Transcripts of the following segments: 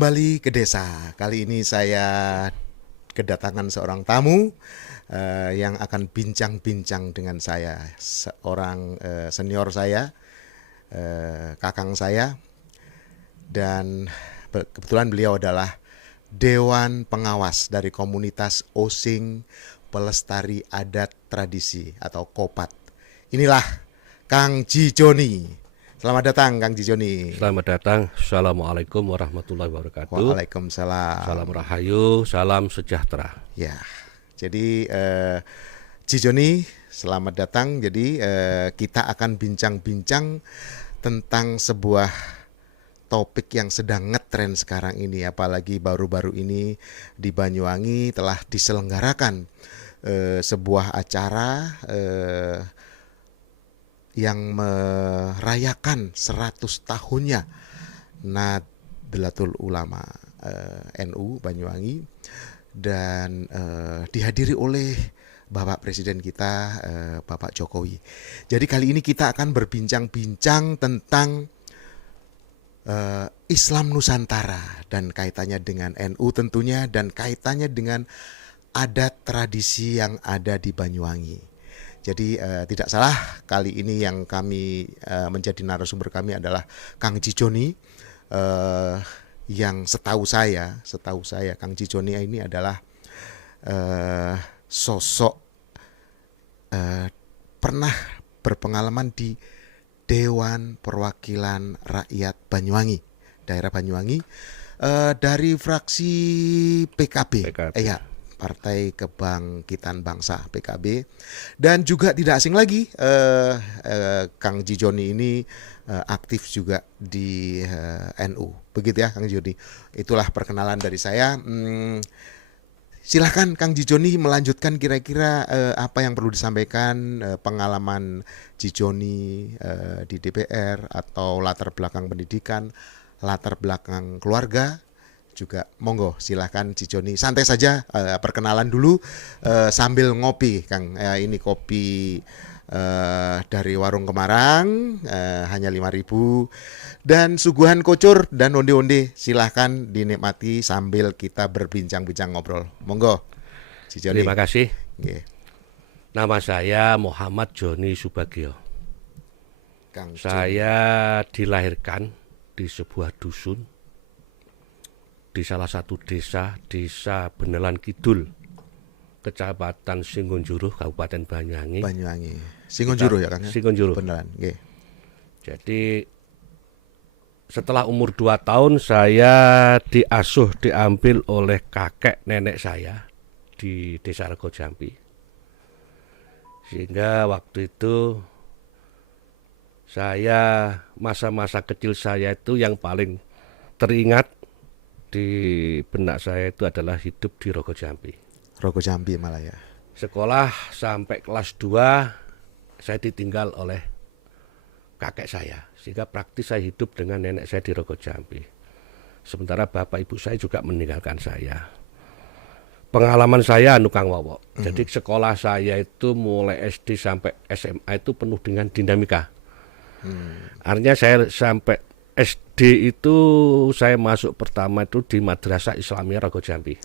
kembali ke desa. Kali ini saya kedatangan seorang tamu yang akan bincang-bincang dengan saya. Seorang senior saya, kakang saya, dan kebetulan beliau adalah Dewan Pengawas dari komunitas Osing Pelestari Adat Tradisi atau KOPAT. Inilah Kang Jijoni. Selamat datang Kang Jijoni. Selamat datang. Assalamualaikum warahmatullahi wabarakatuh. Waalaikumsalam. Salam rahayu, salam sejahtera. Ya, jadi Jijoni selamat datang. Jadi kita akan bincang-bincang tentang sebuah topik yang sedang ngetren sekarang ini, apalagi baru-baru ini di Banyuwangi telah diselenggarakan sebuah acara yang merayakan 100 tahunnya Nahdlatul Ulama NU Banyuwangi, dan dihadiri oleh Bapak Presiden kita, Bapak Jokowi. Jadi kali ini kita akan berbincang-bincang tentang Islam Nusantara dan kaitannya dengan NU tentunya, dan kaitannya dengan adat tradisi yang ada di Banyuwangi. Jadi tidak salah, kali ini yang kami menjadi narasumber kami adalah Kang Jijoni, yang setahu saya Kang Jijoni ini adalah sosok pernah berpengalaman di Dewan Perwakilan Rakyat Banyuwangi, daerah Banyuwangi, dari fraksi PKB. Ya, Partai Kebangkitan Bangsa PKB, dan juga tidak asing lagi Kang Jijoni ini aktif juga di NU. Begitu ya Kang Jijoni. Itulah perkenalan dari saya. Silahkan Kang Jijoni melanjutkan kira-kira apa yang perlu disampaikan, pengalaman Jijoni di DPR atau latar belakang pendidikan, latar belakang keluarga. Juga monggo silahkan Jijoni, santai saja, perkenalan dulu sambil ngopi Kang. Ini kopi dari warung Kemarang, hanya 5.000, dan suguhan kocur dan onde-onde silahkan dinikmati sambil kita berbincang-bincang ngobrol. Monggo Jijoni. Terima kasih. Yeah. Nama saya Muhammad Joni Subagio. Kang saya dilahirkan di sebuah dusun di salah satu desa Benelan Kidul, Kecamatan Singgonjuru, Kabupaten Banyuwangi. Singgonjuru ya Kang? Singgonjuru. Beneran. Okay. Jadi setelah umur 2 tahun saya diambil oleh kakek nenek saya di Desa Regojampi. Sehingga waktu itu saya, masa-masa kecil saya itu yang paling teringat di benak saya itu adalah hidup di Regojampi. Regojampi malah ya. Sekolah sampai kelas 2 saya ditinggal oleh kakek saya, sehingga praktis saya hidup dengan nenek saya di Regojampi. Sementara bapak ibu saya juga meninggalkan saya. Pengalaman saya Kang Wowo. Jadi sekolah saya itu mulai SD sampai SMA itu penuh dengan dinamika. Artinya saya sampai SD itu saya masuk pertama itu di Madrasah Islamiyah Regojampi.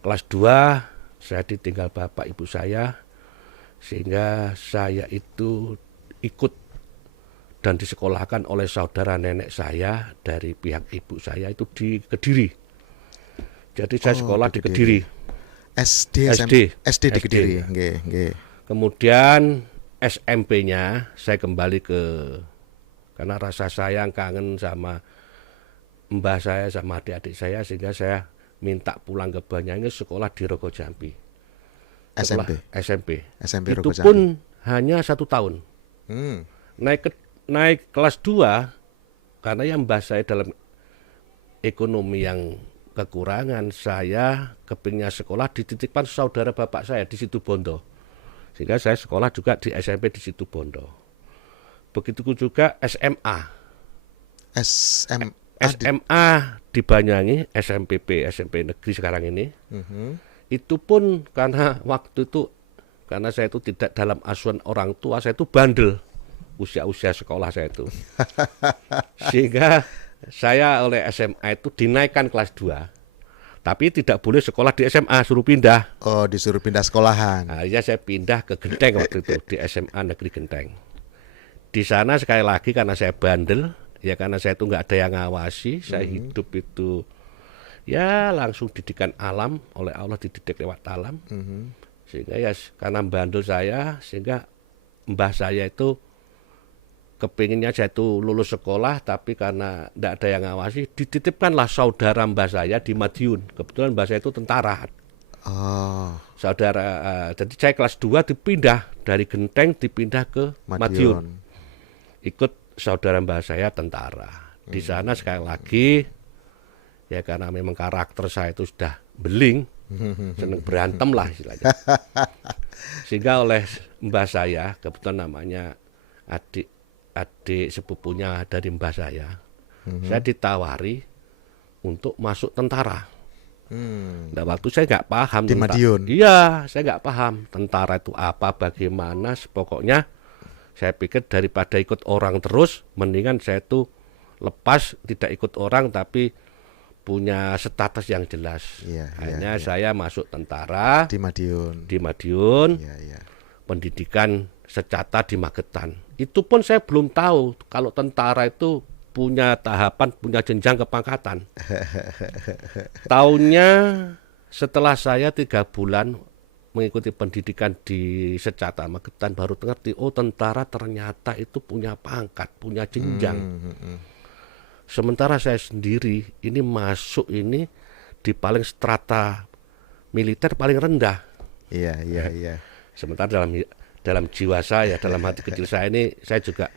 Kelas 2 saya ditinggal bapak ibu saya, sehingga saya itu ikut dan disekolahkan oleh saudara nenek saya dari pihak ibu saya itu di Kediri. Jadi saya sekolah di Kediri. SD di Kediri. Kemudian SMP-nya saya kembali karena rasa sayang, kangen sama mbah saya sama adik-adik saya, sehingga saya minta pulang ke Banyuwangi, sekolah di Regojampi. SMP. Itu Regojampi pun hanya 1 tahun. Naik kelas 2, karena yang mbah saya dalam ekonomi yang kekurangan, saya kepingin sekolah dititipkan saudara bapak saya di Situbondo. Sehingga saya sekolah juga di SMP di Situbondo. Begitu juga SMA di Banyuwangi, SMP negeri sekarang ini. Itu pun karena waktu itu, karena saya itu tidak dalam asuhan orang tua, saya itu bandel usia sekolah saya itu. Sehingga Saya oleh SMA itu dinaikkan kelas 2, tapi tidak boleh sekolah di SMA, suruh pindah. Oh, disuruh pindah sekolahan. Akhirnya saya pindah ke Genteng waktu itu, di SMA Negeri Genteng. Di sana sekali lagi karena saya bandel, ya karena saya itu nggak ada yang ngawasi, saya hidup itu ya langsung didikan alam, oleh Allah dididik lewat alam. Sehingga ya karena bandel saya, sehingga mbah saya itu kepinginnya saya itu lulus sekolah, tapi karena tidak ada yang ngawasi, dititipkanlah saudara mbah saya di Madiun. Kebetulan mbah saya itu tentara. Oh, Jadi saya kelas 2 dipindah dari Genteng dipindah ke Madiun. Ikut saudara mbah saya tentara. Di sana sekali lagi, ya karena memang karakter saya itu sudah beling, seneng berantem lah istilahnya. Sehingga oleh mbah saya, kebetulan namanya adik sepupunya dari mbah saya ditawari untuk masuk tentara. Nah, waktu saya nggak paham di Madiun. Iya, saya nggak paham tentara itu apa, bagaimana. Pokoknya saya pikir daripada ikut orang terus, mendingan saya tuh lepas, tidak ikut orang tapi punya status yang jelas. Hanya saya masuk tentara Di Madiun. Pendidikan secata di Magetan. Itu pun saya belum tahu kalau tentara itu punya tahapan, punya jenjang kepangkatan. Tahunnya setelah saya 3 bulan mengikuti pendidikan di secata Magetan, baru ngerti, oh tentara ternyata itu punya pangkat, punya jenjang. Sementara saya sendiri ini masuk ini di paling strata militer paling rendah. Iya. Sementara dalam jiwa saya, dalam hati kecil saya ini, saya juga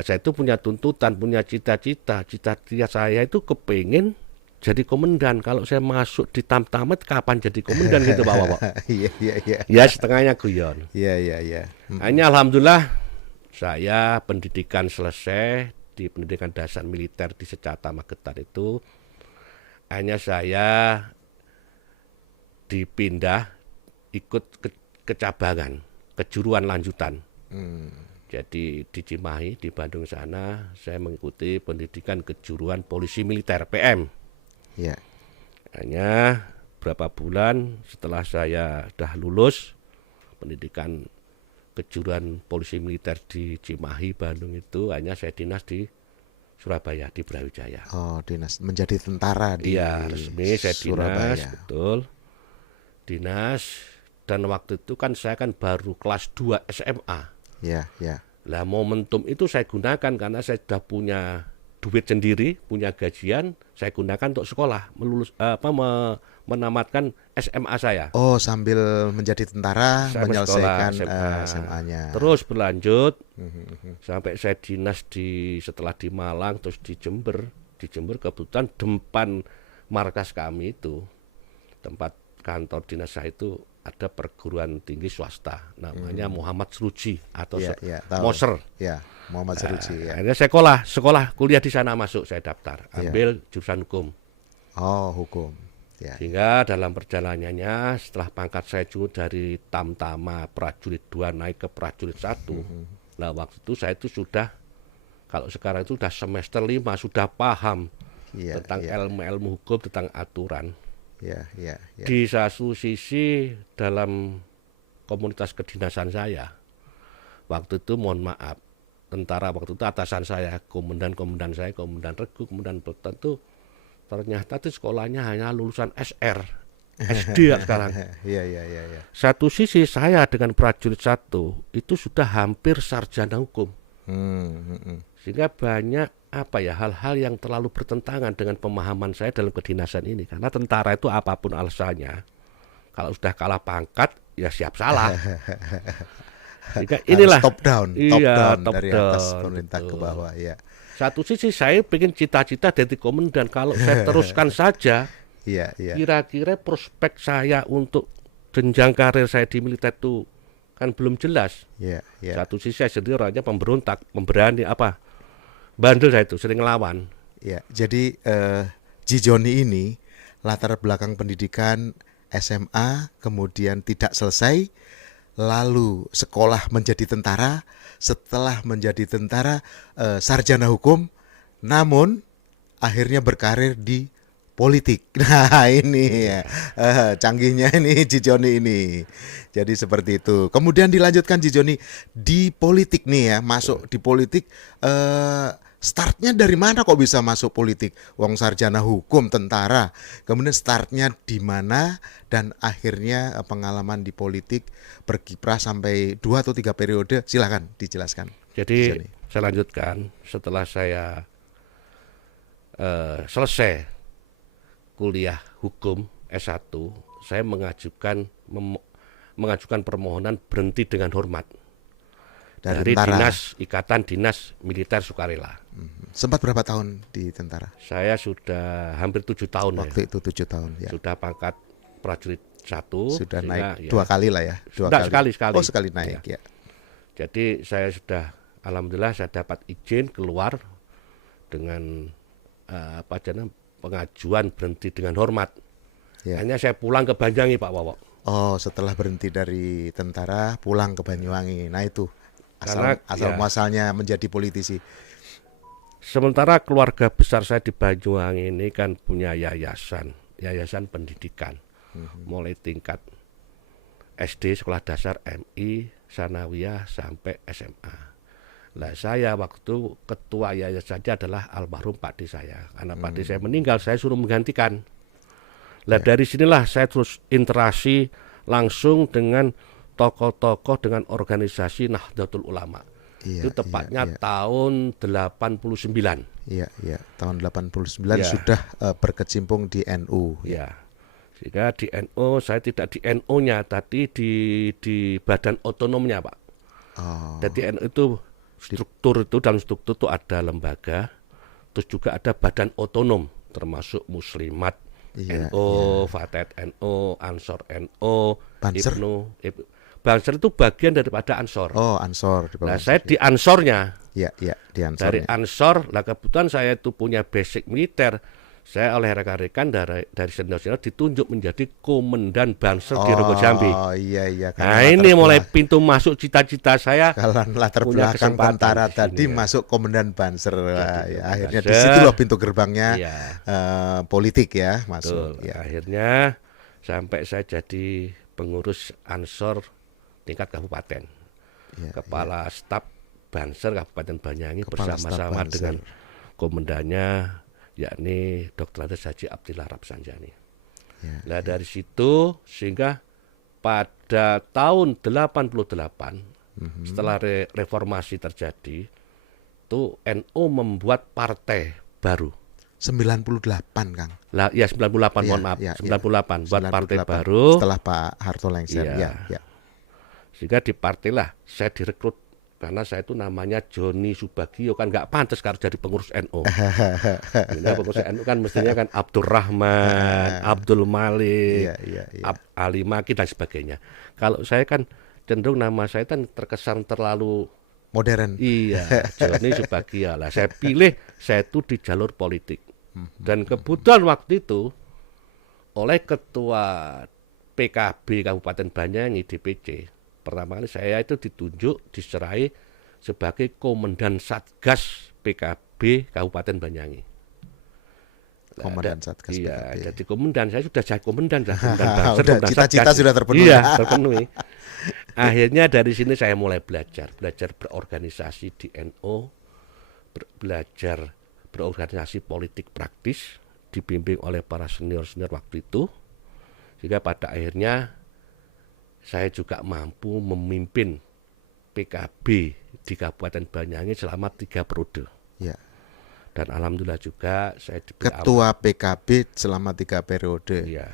saya itu punya tuntutan, punya cita-cita. Cita-cita saya itu kepingin jadi komandan. Kalau saya masuk di Tamtamet, kapan jadi komandan gitu Bapak? Iya. Ya setengahnya guyon. Iya. Hanya alhamdulillah saya pendidikan selesai di pendidikan dasar militer di Secata Magetan itu. Hanya saya dipindah ikut kecabangan, kejuruan lanjutan. Jadi di Cimahi, di Bandung sana, saya mengikuti pendidikan kejuruan polisi militer PM. Hanya berapa bulan setelah saya sudah lulus pendidikan kejuruan polisi militer di Cimahi, Bandung itu, hanya saya dinas di Surabaya, di Brawijaya. Oh, dinas menjadi tentara di resmi saya Surabaya. Dinas, betul. Dinas. Dan waktu itu kan saya kan baru kelas 2 SMA. Iya. Lah momentum itu saya gunakan karena saya sudah punya duit sendiri, punya gajian, saya gunakan untuk sekolah, menamatkan SMA saya. Oh, sambil menjadi tentara Saya menyelesaikan sekolah SMA-nya. Terus berlanjut sampai saya dinas setelah di Malang, terus di Jember. Di Jember kebetulan depan markas kami itu, tempat kantor dinas saya itu ada perguruan tinggi swasta namanya Muhammad Seruji atau Moser. Ya, Muhammad Seruji. Akhirnya saya sekolah kuliah di sana, masuk, saya daftar, ambil jurusan hukum. Oh, hukum. Sehingga dalam perjalanannya setelah pangkat saya turun dari Tamtama prajurit 2 naik ke prajurit 1. Nah, waktu itu saya itu sudah, kalau sekarang itu sudah semester 5, sudah paham tentang ilmu hukum, tentang aturan. Di satu sisi dalam komunitas kedinasan saya, waktu itu mohon maaf, tentara waktu itu atasan saya, komandan saya, komandan regu, komandan peleton itu ternyata itu sekolahnya hanya lulusan SR, SD ya sekarang. Iya. Satu sisi saya dengan prajurit 1 itu sudah hampir sarjana hukum. Sehingga banyak hal-hal yang terlalu bertentangan dengan pemahaman saya dalam kedinasan ini. Karena tentara itu apapun alasannya, kalau sudah kalah pangkat ya siap salah. Sehingga inilah top down dari atas pemerintah ke bawah. Satu sisi saya pengen cita-cita jadi komandan. Kalau saya teruskan saja, kira-kira prospek saya untuk jenjang karir saya di militer itu kan belum jelas. Satu sisi saya sendiri orangnya pemberontak, pemberani bandel, saya itu sering ngelawan. Jadi Jijoni ini latar belakang pendidikan SMA kemudian tidak selesai, lalu sekolah menjadi tentara, setelah menjadi tentara sarjana hukum, namun akhirnya berkarir di politik. Nah ini ya, canggihnya ini Jijoni ini. Jadi seperti itu. Kemudian dilanjutkan Jijoni di politik nih ya, masuk di politik. Startnya dari mana kok bisa masuk politik? Wong sarjana hukum, tentara. Kemudian startnya di mana dan akhirnya pengalaman di politik berkiprah sampai 2 atau 3 periode. Silakan dijelaskan. Jadi Jijoni. saya lanjutkan setelah saya selesai kuliah hukum S1, saya mengajukan permohonan berhenti dengan hormat dari tentara. Ikatan Dinas Militer Sukarela. Sempat berapa tahun di tentara? Saya sudah hampir 7 tahun Waktu itu 7 tahun ya. Sudah pangkat prajurit 1. Sudah naik ya, 2 kali lah ya. Sekali. Oh sekali naik ya. Jadi saya sudah, alhamdulillah saya dapat izin keluar dengan pengajuan berhenti dengan hormat. Ya. Hanya saya pulang ke Banyuwangi, Pak Wawok. Oh, setelah berhenti dari tentara pulang ke Banyuwangi. Nah itu asal muasalnya menjadi politisi. Sementara keluarga besar saya di Banyuwangi ini kan punya yayasan pendidikan, mulai tingkat SD, sekolah dasar, MI, sanawiyah sampai SMA. Lah saya waktu ketua yayasannya adalah almarhum Pak D saya. Karena Pak D saya meninggal, saya suruh menggantikan. Lah dari sinilah saya terus interaksi langsung dengan tokoh-tokoh, dengan organisasi Nahdlatul Ulama. Itu tepatnya tahun 89. Iya, tahun 89 sudah berkecimpung di NU. Ya. Sehingga di NU saya tidak di NU-nya, tapi di badan otonomnya, Pak. Jadi NU itu dalam struktur itu ada lembaga, terus juga ada badan otonom termasuk Muslimat NU, Fatayat NU, Ansor NU, Banser. Banser itu bagian daripada Ansor. Oh, Ansor. Nah, saya di Ansornya. Iya, di Ansornya. Dari Ansor, lah kebetulan saya itu punya basic militer. Saya oleh rekan-rekan dari senior-senior ditunjuk menjadi komandan Banser di Rogo Jambi. Oh iya. Nah ini mulai pintu masuk cita-cita saya. Kalau latar belakang tentara tadi masuk komandan Banser. Akhirnya di situ loh pintu gerbangnya politik ya masuk. Ya. Akhirnya sampai saya jadi pengurus Ansor tingkat kabupaten. Kepala Staf Banser Kabupaten Banyuwangi bersama-sama dengan komandannya, yakni Dr. Andes Haji Abdillah Rapsanjani. Nah dari situ sehingga pada tahun 88 setelah reformasi terjadi, itu NU membuat partai baru. 98 Kang. Lah ya 98 mohon maaf. 98 buat partai baru setelah Pak Harto lengser. Sehingga di partai lah saya direkrut. Karena saya itu namanya Joni Subagio, kan nggak pantas kalau jadi pengurus NU. Nah, pengurus NU kan mestinya kan Abdurrahman, Abdul Malik, Ali Maki dan sebagainya. Kalau saya kan cenderung nama saya kan terkesan terlalu modern. Iya, Joni Subagio lah. Saya pilih saya itu di jalur politik. Dan kebetulan waktu itu oleh ketua PKB Kabupaten Banyuwangi DPC, pertama kali saya itu ditunjuk diserai sebagai komandan Satgas PKB Kabupaten Banyuwangi. Komandan Satgas PKB. Iya, jadi komandan, saya sudah jadi komandan cita-cita sudah terpenuhi. Iya, terpenuhi. Akhirnya dari sini saya mulai belajar berorganisasi di NU, belajar berorganisasi politik praktis, dibimbing oleh para senior-senior waktu itu, sehingga pada akhirnya saya juga mampu memimpin PKB di Kabupaten Banyuwangi selama 3 periode. Ya. Dan alhamdulillah juga saya diberi ketua PKB selama 3 periode. Ya,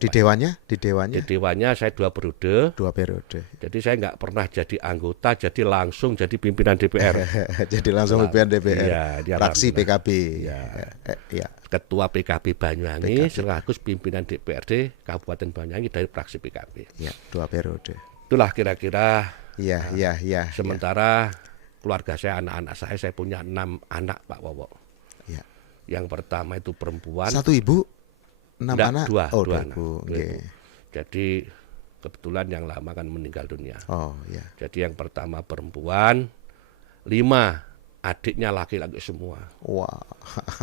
di dewannya? Di dewannya saya 2 periode. 2 periode. Jadi saya nggak pernah jadi anggota, jadi langsung jadi pimpinan DPR. Jadi langsung pimpinan DPR. Ya, fraksi PKB. Ya. Ketua PKB Banyuwangi sekaligus pimpinan DPRD Kabupaten Banyuwangi dari fraksi PKB. Ya, 2 periode. Itulah kira-kira. Iya. Sementara keluarga saya, anak-anak saya punya 6 anak, Pak Wowo. Ya. Yang pertama itu perempuan. 1 ibu, 6 anak? 2 Oh, 2 anak. Okay. Jadi Kebetulan yang lama kan meninggal dunia. Oh ya. Jadi yang pertama perempuan, 5 adiknya laki-laki semua. Wah.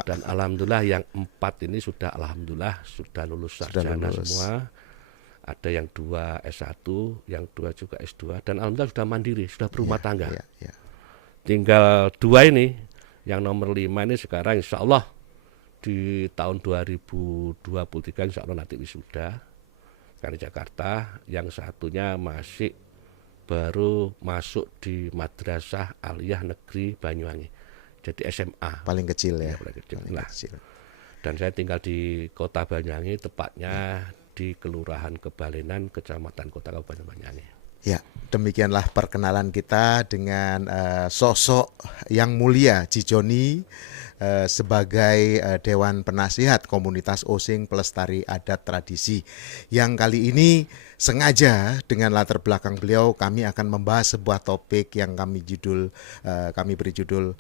Dan alhamdulillah yang 4 ini sudah lulus sarjana semua. Ada yang 2 S1, yang 2 juga S2, dan alhamdulillah sudah mandiri, sudah berumah tangga. Ya. Tinggal 2 ini, yang nomor 5 ini sekarang insya Allah di tahun 2023 insya Allah nanti wisuda di Jakarta. Yang satunya masih baru masuk di Madrasah Aliyah Negeri Banyuwangi, jadi SMA. Paling kecil ya. Paling kecil. Paling kecil. Dan saya tinggal di Kota Banyuwangi, tepatnya di Kelurahan Kebalenan, Kecamatan Kota Kabupaten Banyuwangi. Ya, demikianlah perkenalan kita dengan sosok yang mulia Cijoni sebagai Dewan Penasihat Komunitas Osing Pelestari Adat Tradisi, yang kali ini sengaja dengan latar belakang beliau kami akan membahas sebuah topik yang kami beri judul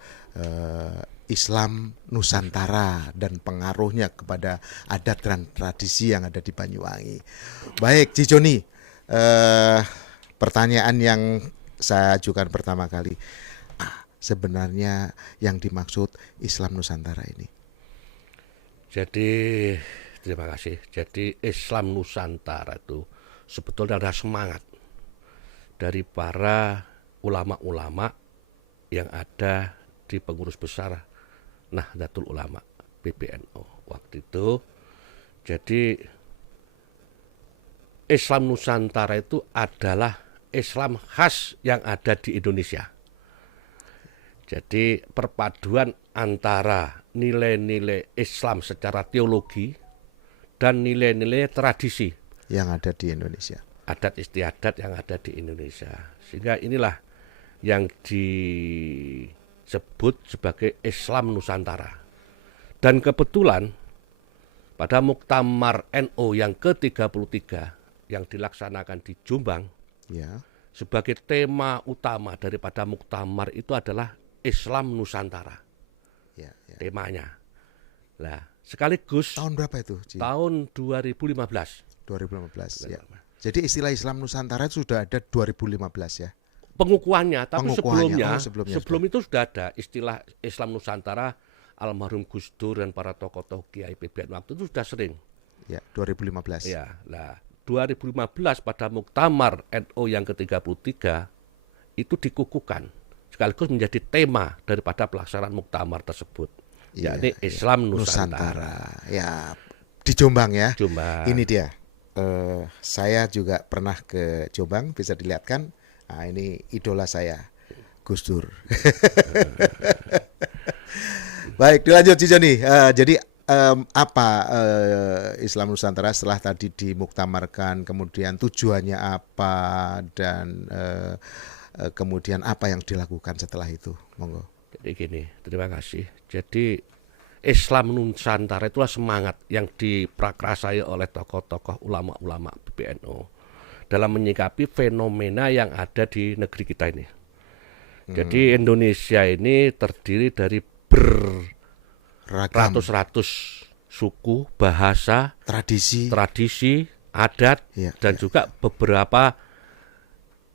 Islam Nusantara dan pengaruhnya kepada adat dan tradisi yang ada di Banyuwangi. Baik, Cijoni, pertanyaan yang saya ajukan pertama kali, sebenarnya yang dimaksud Islam Nusantara ini? Jadi terima kasih. Jadi Islam Nusantara itu sebetulnya adalah semangat dari para ulama-ulama yang ada di pengurus besar Nahdlatul Ulama PBNU waktu itu. Jadi Islam Nusantara itu adalah Islam khas yang ada di Indonesia. Jadi perpaduan antara nilai-nilai Islam secara teologi dan nilai-nilai tradisi yang ada di Indonesia, adat istiadat yang ada di Indonesia. Sehingga inilah yang disebut sebagai Islam Nusantara. Dan kebetulan pada Muktamar NU yang ke-33 yang dilaksanakan di Jombang, ya, sebagai tema utama daripada Muktamar itu adalah Islam Nusantara. Ya. Temanya. Nah, sekaligus Tahun berapa itu, Ci? tahun 2015. 2015 ya. Jadi istilah Islam Nusantara itu sudah ada 2015 ya. Pengukuhannya, tapi Pengukuhannya, sebelum itu sudah ada istilah Islam Nusantara. Almarhum Gus Dur dan para tokoh-tokoh Kiai PBNU waktu itu sudah sering. Ya, 2015. Ya, nah 2015 pada Muktamar NU yang ke-33 itu dikukuhkan sekaligus menjadi tema daripada pelaksanaan muktamar tersebut, yakni Islam Nusantara. Ya, di Jombang ya. Jombang. Ini dia. Saya juga pernah ke Jombang, bisa dilihatkan. Nah, ini idola saya, Gus Dur. Baik, dilanjut Cijoni. Jadi apa Islam Nusantara setelah tadi dimuktamarkan, kemudian tujuannya apa, dan kemudian apa yang dilakukan setelah itu? Monggo. Jadi gini, terima kasih. Jadi Islam Nusantara itulah semangat yang diprakrasai oleh tokoh-tokoh ulama-ulama PBNU dalam menyikapi fenomena yang ada di negeri kita ini. Jadi Indonesia ini terdiri dari beratus-ratus suku, bahasa, tradisi, adat, dan juga beberapa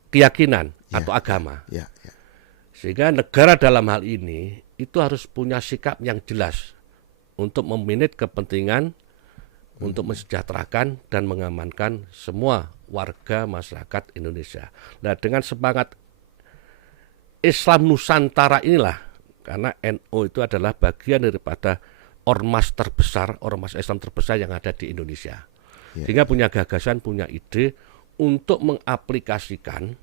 keyakinan atau agama. Sehingga negara dalam hal ini itu harus punya sikap yang jelas untuk memanage kepentingan, untuk mensejahterakan dan mengamankan semua warga masyarakat Indonesia. Nah, dengan semangat Islam Nusantara inilah, karena NU itu adalah bagian daripada ormas terbesar, ormas Islam terbesar yang ada di Indonesia. Sehingga punya gagasan, punya ide untuk mengaplikasikan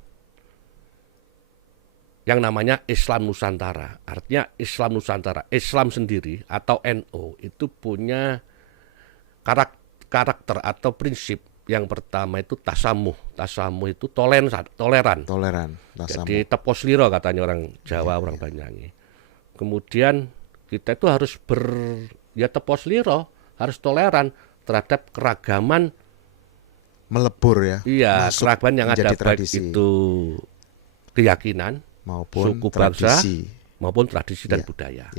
yang namanya Islam Nusantara. Artinya Islam Nusantara, Islam sendiri atau NU itu punya karakter atau prinsip. Yang pertama itu tasamuh. Tasamuh itu toleran. Jadi tepos liro katanya orang Jawa, orang Banyuwangi. Kemudian kita itu harus tepos liro, harus toleran terhadap keragaman, melebur ya. Iya, keragaman yang ada, baik itu keyakinan maupun suku bangsa maupun tradisi dan budaya.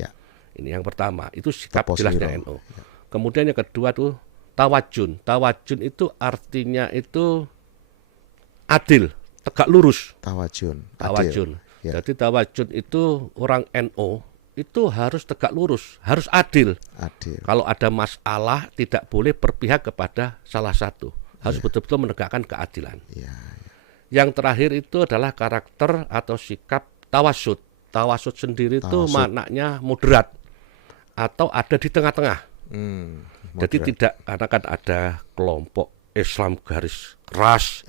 Ini yang pertama, itu sikap jelasnya NU. Kemudian yang kedua tuh tawajun. Tawajun itu artinya itu adil, tegak lurus. Tawajun. Tawajun. Ya. Jadi tawajun itu orang NU itu harus tegak lurus, harus adil. Adil. Kalau ada masalah tidak boleh berpihak kepada salah satu, harus betul-betul menegakkan keadilan. Ya. Yang terakhir itu adalah karakter atau sikap tawasud. Tawasud sendiri itu maknanya moderat atau ada di tengah-tengah. Jadi tidak, karena kan ada kelompok Islam garis keras,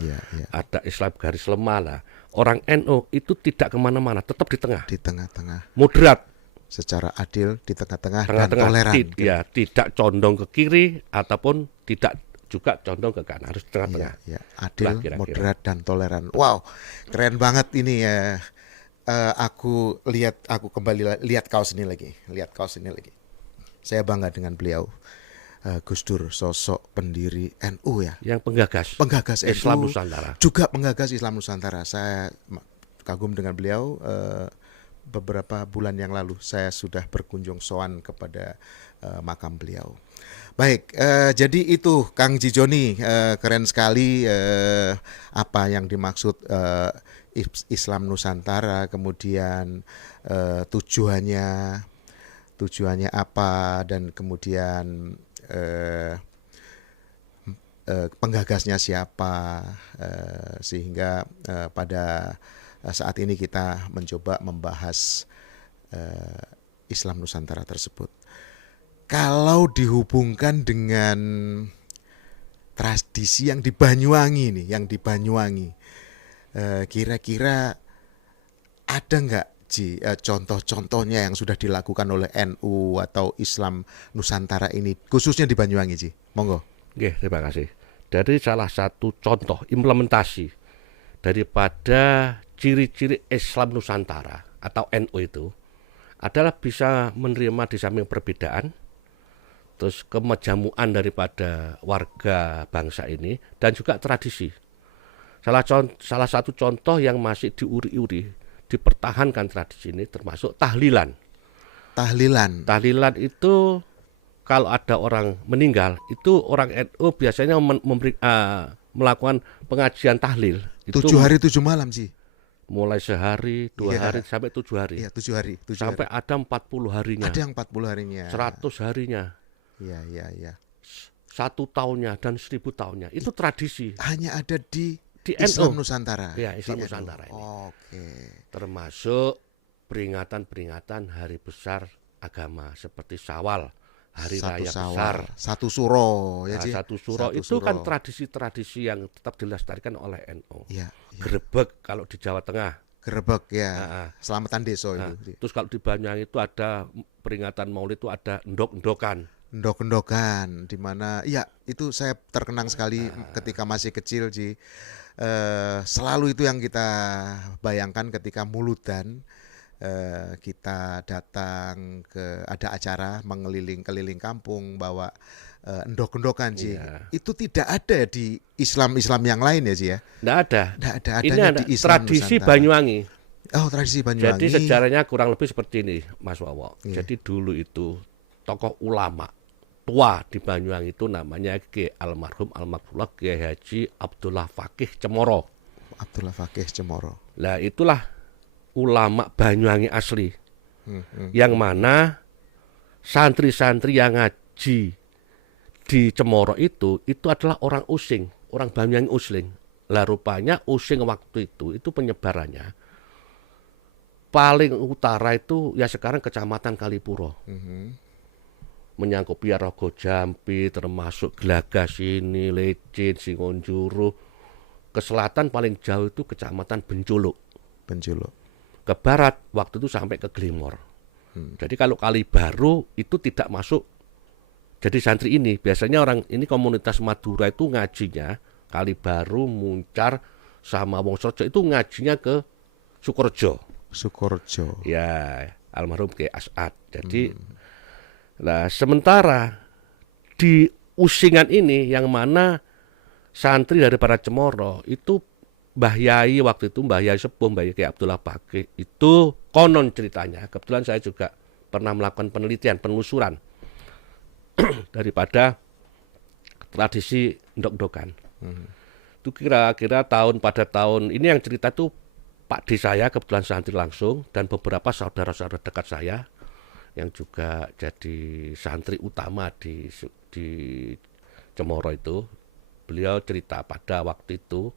ada Islam garis lemah lah. Orang NU itu tidak kemana-mana, tetap di tengah. Di tengah-tengah. Moderat. Secara adil di tengah-tengah dan toleran. Ya, tidak condong ke kiri ataupun tidak juga condong ke kanan, harus di tengah-tengah. Ya, adil, moderat dan toleran. Wow, keren banget ini ya. Aku kembali lihat kaos ini lagi. Saya bangga dengan beliau. Gus Dur, sosok pendiri NU ya. Yang penggagas NU, Islam Nusantara. Juga penggagas Islam Nusantara. Saya kagum dengan beliau. Beberapa bulan yang lalu saya sudah berkunjung sowan kepada makam beliau. Baik, jadi itu Kang Jijoni, keren sekali apa yang dimaksud Islam Nusantara, kemudian tujuannya apa, dan kemudian penggagasnya siapa, sehingga pada saat ini kita mencoba membahas Islam Nusantara tersebut. Kalau dihubungkan dengan tradisi yang di Banyuwangi kira-kira ada nggak contoh-contohnya yang sudah dilakukan oleh NU atau Islam Nusantara ini, khususnya di Banyuwangi, Ji? Monggo. Oke, terima kasih. Dari salah satu contoh implementasi daripada ciri-ciri Islam Nusantara atau NU itu adalah bisa menerima di samping perbedaan, terus kemajemukan daripada warga bangsa ini, dan juga tradisi. Salah satu contoh yang masih diuri-uri, dipertahankan tradisi ini termasuk tahlilan. Tahlilan itu kalau ada orang meninggal, itu orang NU biasanya melakukan pengajian tahlil. 7 hari 7 malam sih. Mulai sehari, 2 hari, sampai 7 hari. Iya, 7 hari. Sampai ada 40 harinya. Ada yang 40 harinya. 100 harinya. Iya. 1 tahunnya dan 1000 tahunnya. Itu tradisi. Hanya ada di Islam Nusantara. Ya, Islam Nusantara ini. Oke. Termasuk peringatan-peringatan hari besar agama seperti Syawal, hari raya besar. Satu suro, ya, Ji. Satu suro itu kan tradisi-tradisi yang tetap dilestarikan oleh NU. Iya. Grebek kalau di Jawa Tengah. Grebek ya. Selamatan Desa itu. Terus kalau di Banyuwangi itu ada peringatan Maulid, itu ada endok-endokan. Endok-endokan, di mana ya itu saya terkenang sekali ketika masih kecil, Ji. Selalu itu yang kita bayangkan ketika Muludan. Kita datang ke ada acara mengeliling-keliling kampung bawa endok-endokan, Ji. Itu tidak ada di Islam yang lain ya, Ji ya? Tidak ada. Ini ada di Islam tradisi Nusantara. Banyuwangi. Oh, tradisi Banyuwangi. Jadi sejarahnya kurang lebih seperti ini, Mas Wawo. Jadi dulu itu tokoh ulama tua di Banyuwangi itu namanya almarhum almarhumah Kiai Haji Abdullah Fakih Cemoro. Nah, itulah ulama Banyuwangi asli. Yang mana santri-santri yang ngaji di Cemoro itu adalah orang Using, orang Banyuwangi Usling. Lah rupanya Using waktu itu penyebarannya paling utara itu ya sekarang Kecamatan Kalipuro. Menyangkut Piarogo Jampi, termasuk Glagas ini, Lecin, Singonjuru. Ke selatan paling jauh itu Kecamatan Benculuk. Ke barat waktu itu sampai ke Glimor. Jadi kalau Kali Baru itu tidak masuk. Jadi santri ini biasanya orang ini komunitas Madura itu ngajinya Kali Baru, Muncar sama Wongsrejo itu ngajinya ke Sukorejo. Ya, almarhum Kiai As'ad. Jadi nah, sementara di Usingan ini yang mana santri daripada Cemoro itu Mbah Yai waktu itu, Mbah Yai Sepuh, Mbah Yai Abdullah Fakih itu konon ceritanya, kebetulan saya juga pernah melakukan penelitian, penelusuran daripada tradisi endok-endokan. Itu kira-kira pada tahun ini yang cerita tuh Pak D saya kebetulan santri langsung dan beberapa saudara-saudara dekat saya yang juga jadi santri utama di Cemoro itu. Beliau cerita pada waktu itu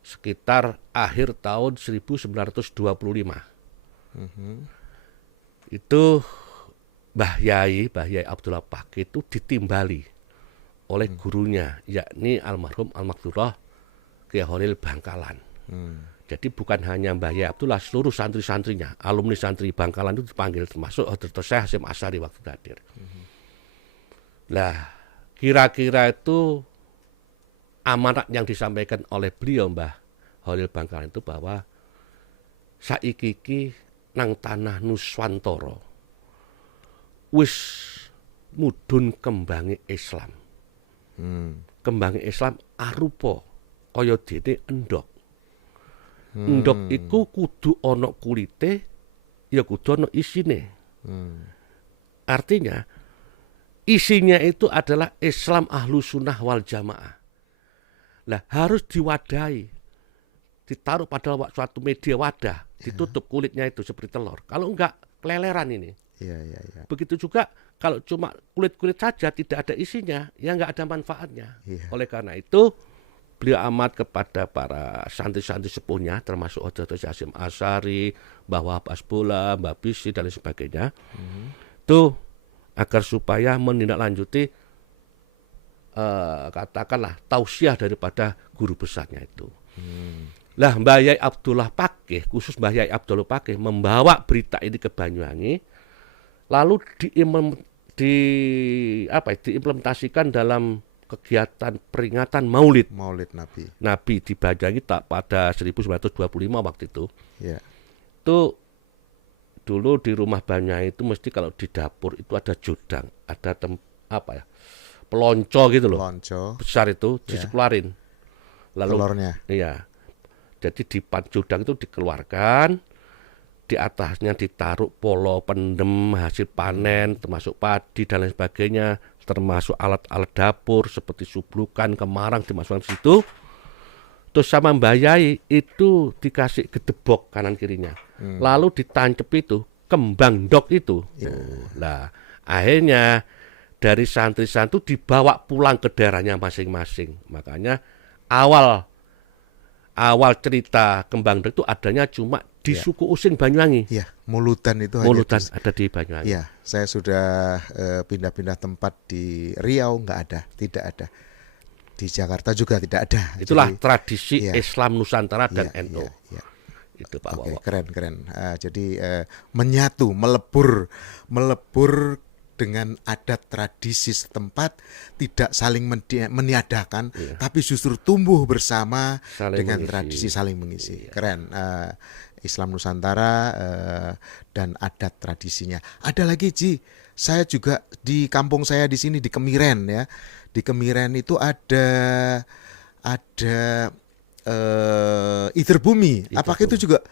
sekitar akhir tahun 1925. Itu Mbah Yai Abdullah Pakih itu ditimbali oleh gurunya, yakni almarhum Al-Makturah Kiai Holil Bangkalan. Jadi bukan hanya Mbah Yai Abdullah, seluruh santri-santrinya, alumni santri Bangkalan itu dipanggil, termasuk Dr. Syekh Hasyim Asy'ari waktu hadir. Lah, kira-kira itu amanat yang disampaikan oleh beliau Mbah Holil Bangkalan itu bahwa saiki iki nang tanah Nuswantara wis mudhun kembange Islam. Kembange Islam arupa kaya dene endhog. Endhog iku kudu ana kulite, ya kudu ana isine. Artinya isinya itu adalah Islam Ahlus Sunnah wal Jamaah. Lah harus diwadahi, ditaruh pada suatu media wadah, ditutup kulitnya itu seperti telur. Kalau enggak keleleran ini. Begitu juga kalau cuma kulit-kulit saja tidak ada isinya, ya enggak ada manfaatnya. Oleh karena itu beliau amat kepada para santri-santri sepuhnya, termasuk Dr. Hasyim Asy'ari, Mbah Wahab Asbola, Mbah Bisi dan lain sebagainya, itu agar supaya menindaklanjuti katakanlah tausiah daripada guru besarnya itu. Lah Mbah Yai Abdullah Pakih, khusus Mbah Yai Abdullah Pakih membawa berita ini ke Banyuwangi, lalu diimplementasikan dalam kegiatan peringatan Maulid Nabi di Banyuwangi pada 1925 waktu itu. Itu dulu di rumah Banyuwangi itu mesti kalau di dapur itu ada jodang, ada pelonco gitu loh, besar itu dikeluarin, lalu telurnya. Iya, jadi di jodang itu dikeluarkan, di atasnya ditaruh polo pendem hasil panen, termasuk padi dan lain sebagainya, termasuk alat-alat dapur seperti sublukan, kemarang dimasukkan di situ. Terus sama Mbah Yai itu dikasih gedebok kanan kirinya, lalu ditancep itu kembang dok itu. Nah, akhirnya dari santri-santri dibawa pulang ke daerahnya masing-masing. Makanya awal cerita kembang dok itu adanya cuma di suku Using Banyuwangi. Mulutan itu ada di Banyuwangi. Saya sudah pindah-pindah tempat di Riau, tidak ada. Di Jakarta juga tidak ada. Itulah tradisi Islam Nusantara dan NU. Itu Pak Wawo. Keren. Jadi menyatu, melebur dengan adat tradisi setempat, tidak saling meniadakan, tapi justru tumbuh bersama dengan tradisi saling mengisi. Keren. Islam Nusantara dan adat tradisinya. Ada lagi Ji, saya juga di kampung saya di sini di Kemiren ya. Di Kemiren itu ada Iterbumi. Apakah itu juga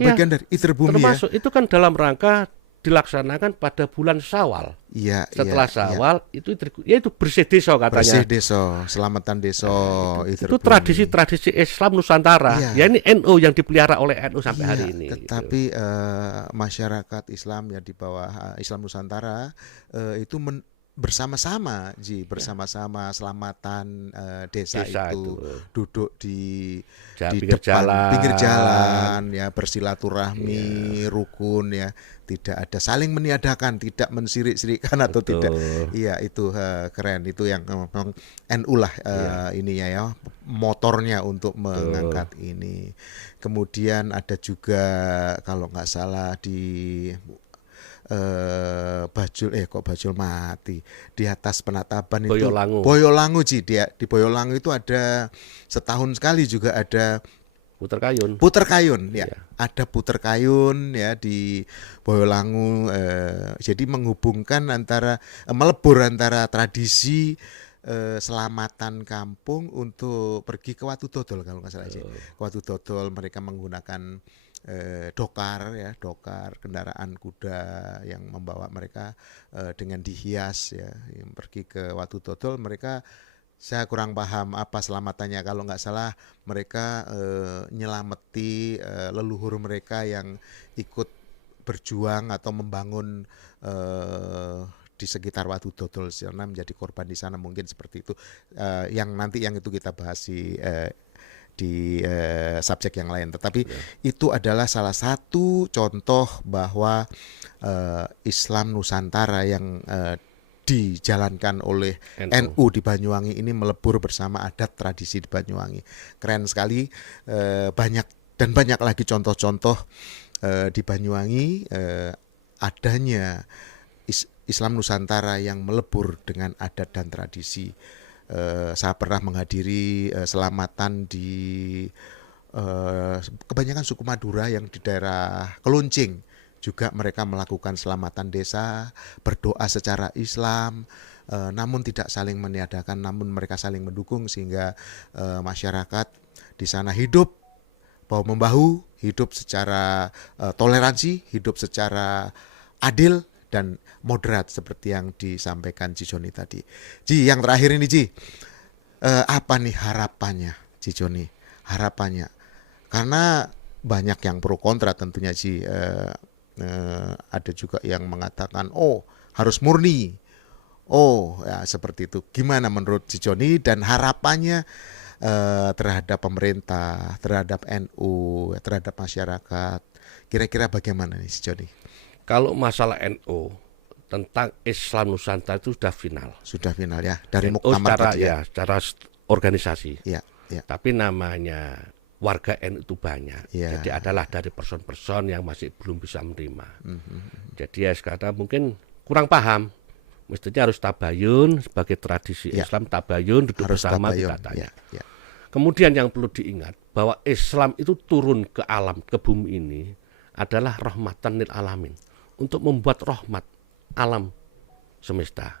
bagian dari Iterbumi? Termasuk itu kan dalam rangka dilaksanakan pada bulan Syawal. Setelah Syawal itu bersih desa katanya. Bersih desa, selamatan desa. Itu tradisi Islam Nusantara. Ya ini NU yang dipelihara oleh NU sampai hari ini. Tetapi masyarakat Islam yang di bawah Islam Nusantara itu bersama-sama bersama-sama selamatan desa itu duduk di pinggir jalan ya, bersilaturahmi, rukun ya, tidak ada saling meniadakan, tidak mensirik-sirikan atau tidak. Itu keren, itu yang memang NU lah ininya ya, motornya untuk mengangkat ini. Kemudian ada juga kalau nggak salah di Bajul Mati di atas penataban itu Boyolangu Ji, di Boyolangu itu ada setahun sekali juga ada puter kayun ya. Ada puter kayun ya di Boyolangu, jadi menghubungkan melebur antara tradisi selamatan kampung untuk pergi ke Watu Dodol kalau nggak salah aja. Watu Dodol mereka menggunakan dokar kendaraan kuda yang membawa mereka dengan dihias ya, yang pergi ke Watu Dodol mereka Saya kurang paham apa selamatannya. Kalau nggak salah mereka nyelameti leluhur mereka yang ikut berjuang atau membangun di sekitar Watu Dodol sana, menjadi korban di sana, mungkin seperti itu. Yang itu kita bahas di subjek yang lain. Tetapi itu adalah salah satu contoh bahwa Islam Nusantara yang dijalankan oleh NU di Banyuwangi ini melebur bersama adat tradisi di Banyuwangi. Keren sekali, banyak lagi contoh-contoh di Banyuwangi adanya Islam Nusantara yang melebur dengan adat dan tradisi. Saya pernah menghadiri selamatan di kebanyakan suku Madura yang di daerah Keluncing. Juga mereka melakukan selamatan desa, berdoa secara Islam, namun tidak saling meniadakan, namun mereka saling mendukung sehingga masyarakat di sana hidup bahu-membahu, hidup secara toleransi, hidup secara adil dan moderat seperti yang disampaikan Ci Joni tadi. Ji, yang terakhir ini Ji, apa nih harapannya Ci Joni? Harapannya, karena banyak yang pro kontra tentunya Ji. Ada juga yang mengatakan harus murni, ya seperti itu. Gimana menurut Ci Joni dan harapannya terhadap pemerintah, terhadap NU, terhadap masyarakat? Kira-kira bagaimana nih Ci Joni? Kalau masalah NU tentang Islam Nusantara itu sudah final. Sudah final ya, dari NU muktamar secara, tadi ya. secara organisasi. Ya. Tapi namanya warga NU itu banyak. Ya. Jadi adalah dari person-person yang masih belum bisa menerima. Jadi ya sekarang mungkin kurang paham. Mestinya harus tabayun sebagai tradisi Islam, tabayun duduk harus bersama tabayun. Kita tanya. Ya. Kemudian yang perlu diingat bahwa Islam itu turun ke alam, ke bumi ini adalah rahmatan lil alamin, untuk membuat rahmat alam semesta.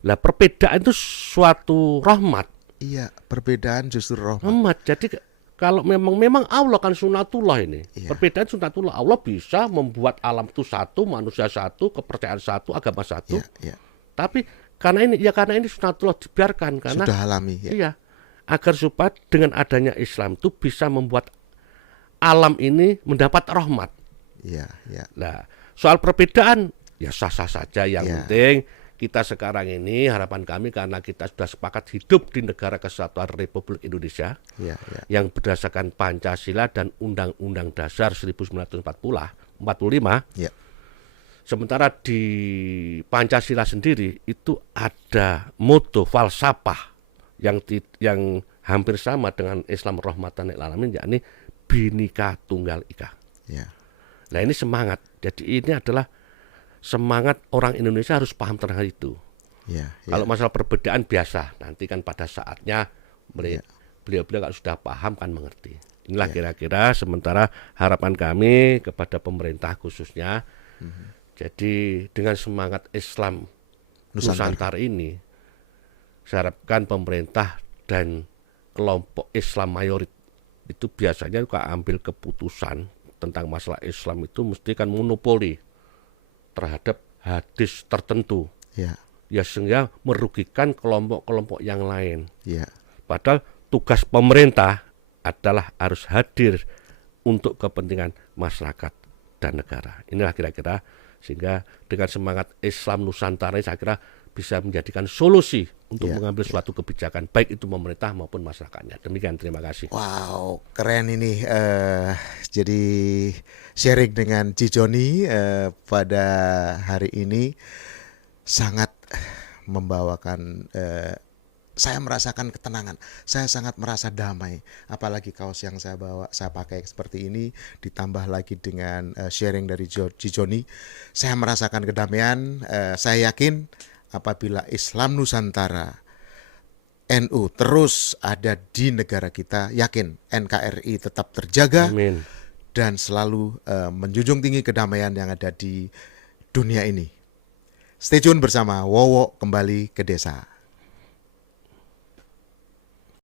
Lah perbedaan itu suatu rahmat. Iya, perbedaan justru rahmat. Jadi kalau memang Allah kan sunatullah ini. Iya. Perbedaan sunatullah. Allah bisa membuat alam itu satu, manusia satu, kepercayaan satu, agama satu. Iya. Tapi karena ini sunatullah dibiarkan karena sudah alami. Ya. Iya. Agar supaya dengan adanya Islam itu bisa membuat alam ini mendapat rahmat. Iya. Nah, soal perbedaan ya sah-sah saja. Yang penting kita sekarang ini harapan kami karena kita sudah sepakat hidup di negara kesatuan Republik Indonesia yang berdasarkan Pancasila dan Undang-Undang Dasar 1945. Sementara di Pancasila sendiri itu ada moto falsafah yang hampir sama dengan Islam rahmatan lil alamin, yakni Bhinneka Tunggal Ika. Nah ini semangat. Jadi ini adalah semangat orang Indonesia harus paham tentang itu. Kalau masalah perbedaan biasa, nanti kan pada saatnya beliau-beliau kalau sudah paham kan mengerti. Inilah kira-kira sementara harapan kami kepada pemerintah khususnya. Jadi dengan semangat Islam Nusantara ini, saya harapkan pemerintah dan kelompok Islam mayorit itu biasanya juga ambil keputusan tentang masalah Islam itu mesti kan monopoli terhadap hadis tertentu, ya sehingga merugikan kelompok-kelompok yang lain. Padahal tugas pemerintah adalah harus hadir untuk kepentingan masyarakat dan negara. Inilah kira-kira sehingga dengan semangat Islam Nusantara saya kira bisa menjadikan solusi untuk mengambil suatu kebijakan baik itu pemerintah maupun masyarakatnya. Demikian, terima kasih. Wow, keren ini. Jadi sharing dengan Ci Joni pada hari ini sangat membawakan. Saya merasakan ketenangan. Saya sangat merasa damai. Apalagi kaos yang saya pakai seperti ini, ditambah lagi dengan sharing dari Ci Joni, saya merasakan kedamaian. Saya yakin apabila Islam Nusantara NU terus ada di negara kita, yakin NKRI tetap terjaga. Amin. Dan selalu menjunjung tinggi kedamaian yang ada di dunia ini. Stay tune bersama Wowo kembali ke desa.